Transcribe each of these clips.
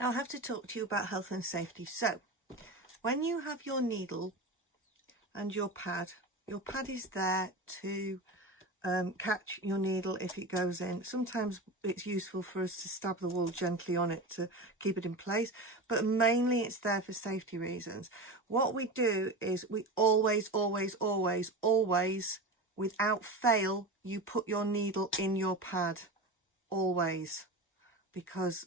Now I have to talk to you about health and safety. So when you have your needle and your pad is there to catch your needle if it goes in. Sometimes it's useful for us to stab the wool gently on it to keep it in place, but mainly it's there for safety reasons. What we do is we always, without fail, you put your needle in your pad, always, because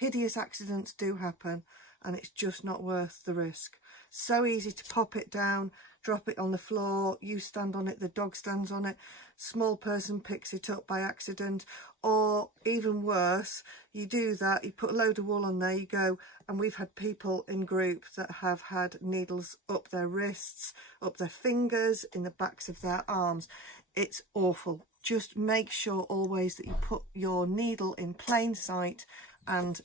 hideous accidents do happen and it's just not worth the risk. So easy to pop it down, drop it on the floor, you stand on it, the dog stands on it, small person picks it up by accident, or even worse, you do that, you put a load of wool on there, you go, and we've had people in group that have had needles up their wrists, up their fingers, in the backs of their arms. It's awful. Just make sure always that you put your needle in plain sight and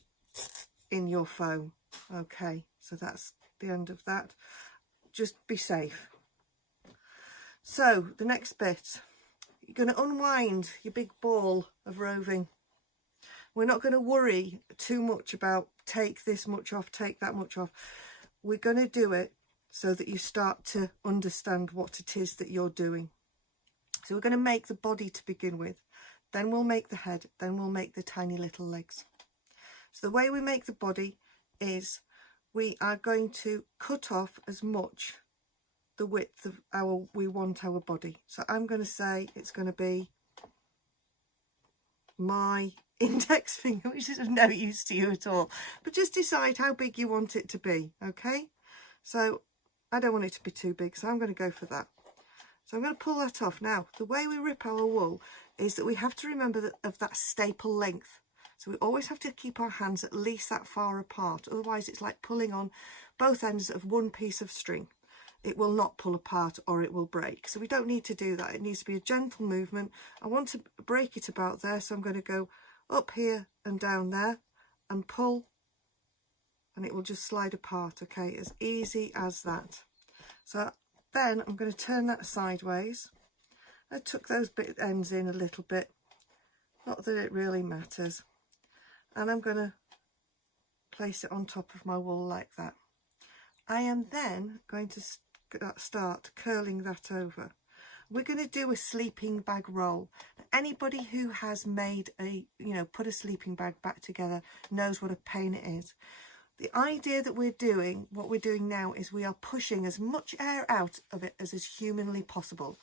in your foam. Okay, so that's the end of that. Just be safe. So the next bit, you're going to unwind your big ball of roving. We're not going to worry too much about take this much off, take that much off. We're going to do it so that you start to understand what it is that you're doing. So we're going to make the body to begin with, then we'll make the head, then we'll make the tiny little legs. So the way we make the body is we are going to cut off as much the width of we want our body. So I'm going to say it's going to be my index finger, which is of no use to you at all, but just decide how big you want it to be. Okay, so I don't want it to be too big, so I'm going to go for that. So I'm going to pull that off. Now the way we rip our wool is that we have to remember that staple length. So we always have to keep our hands at least that far apart. Otherwise it's like pulling on both ends of one piece of string. It will not pull apart or it will break. So we don't need to do that. It needs to be a gentle movement. I want to break it about there. So I'm going to go up here and down there and pull, and it will just slide apart. Okay, as easy as that. So then I'm going to turn that sideways. I tuck those ends in a little bit. Not that it really matters. And I'm going to place it on top of my wool like that. I am then going to start curling that over. We're going to do a sleeping bag roll. Anybody who has made put a sleeping bag back together knows what a pain it is. The idea that what we're doing now is we are pushing as much air out of it as is humanly possible.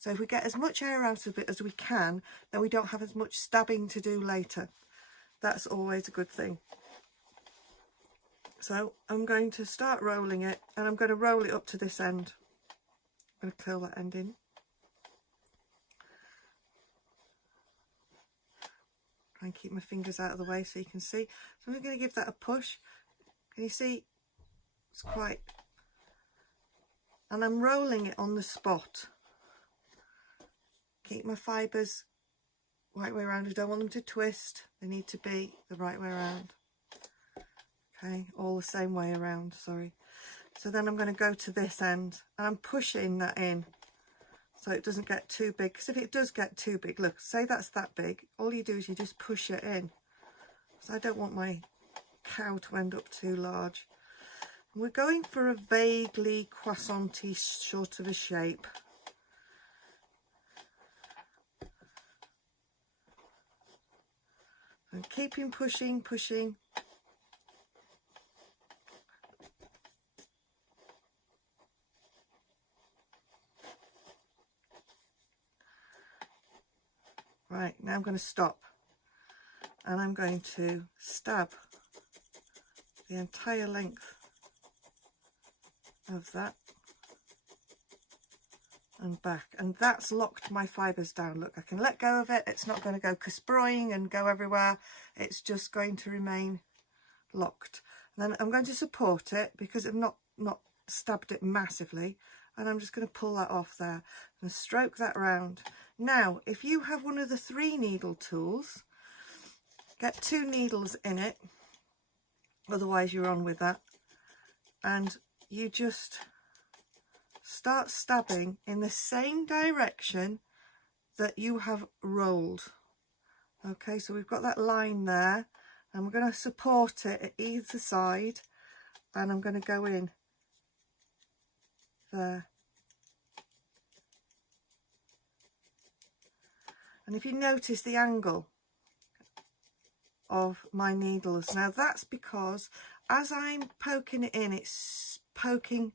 So if we get as much air out of it as we can, then we don't have as much stabbing to do later. That's always a good thing. So I'm going to start rolling it, and I'm going to roll it up to this end. I'm going to curl that end in. Try and keep my fingers out of the way so you can see. So I'm going to give that a push. Can you see? It's quite... And I'm rolling it on the spot. Keep my fibres right way around. I don't want them to twist. They need to be the right way around. Okay, all the same way around, sorry. So then I'm going to go to this end, and I'm pushing that in so it doesn't get too big, because if it does get too big, look, say that's that big, all you do is you just push it in. So I don't want my cow to end up too large. And we're going for a vaguely croissant-y sort of a shape. And keeping pushing. Right, now I'm going to stop, and I'm going to stab the entire length of that and back, and that's locked my fibres down. Look, I can let go of it. It's not going to go kasproying and go everywhere. It's just going to remain locked. And then I'm going to support it because I've not stabbed it massively, and I'm just going to pull that off there and stroke that round. Now, if you have one of the 3 needle tools, get 2 needles in it, otherwise you're on with that, and you just start stabbing in the same direction that you have rolled. Okay, so we've got that line there, and we're going to support it at either side, and I'm going to go in there. And if you notice the angle of my needles, now that's because as I'm poking it in, it's poking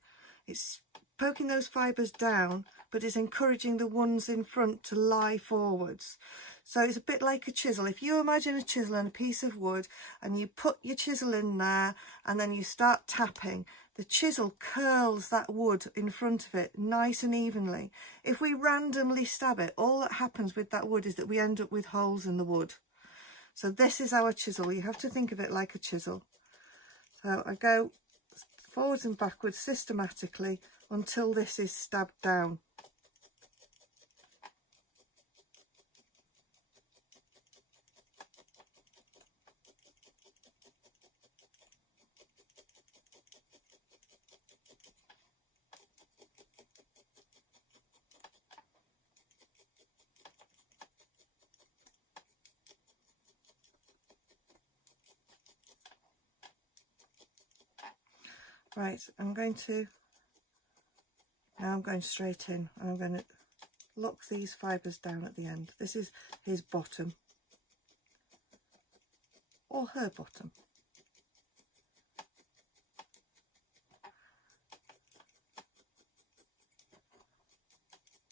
those fibres down, but it's encouraging the ones in front to lie forwards. So it's a bit like a chisel. If you imagine a chisel and a piece of wood, and you put your chisel in there and then you start tapping, the chisel curls that wood in front of it nice and evenly. If we randomly stab it, all that happens with that wood is that we end up with holes in the wood. So this is our chisel. You have to think of it like a chisel. So I go forwards and backwards systematically until this is stabbed down. Right, now I'm going straight in, and I'm going to lock these fibres down at the end. This is his bottom, or her bottom.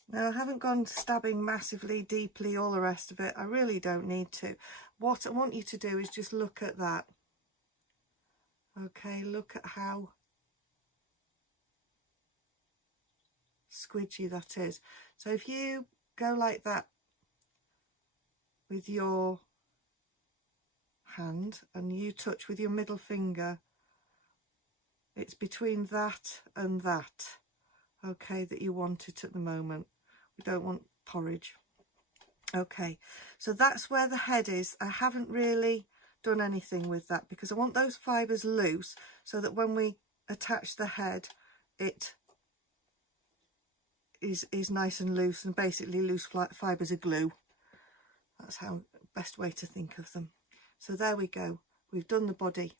Now I haven't gone stabbing massively deeply, all the rest of it. I really don't need to. What I want you to do is just look at that. Okay, look at how squidgy that is. So if you go like that with your hand and you touch with your middle finger, it's between that and that, okay, that you want it at the moment. We don't want porridge. Okay, so that's where the head is. I haven't really done anything with that because I want those fibres loose so that when we attach the head, it is nice and loose, and basically loose fibres are glue. That's how best way to think of them. So there we go. We've done the body.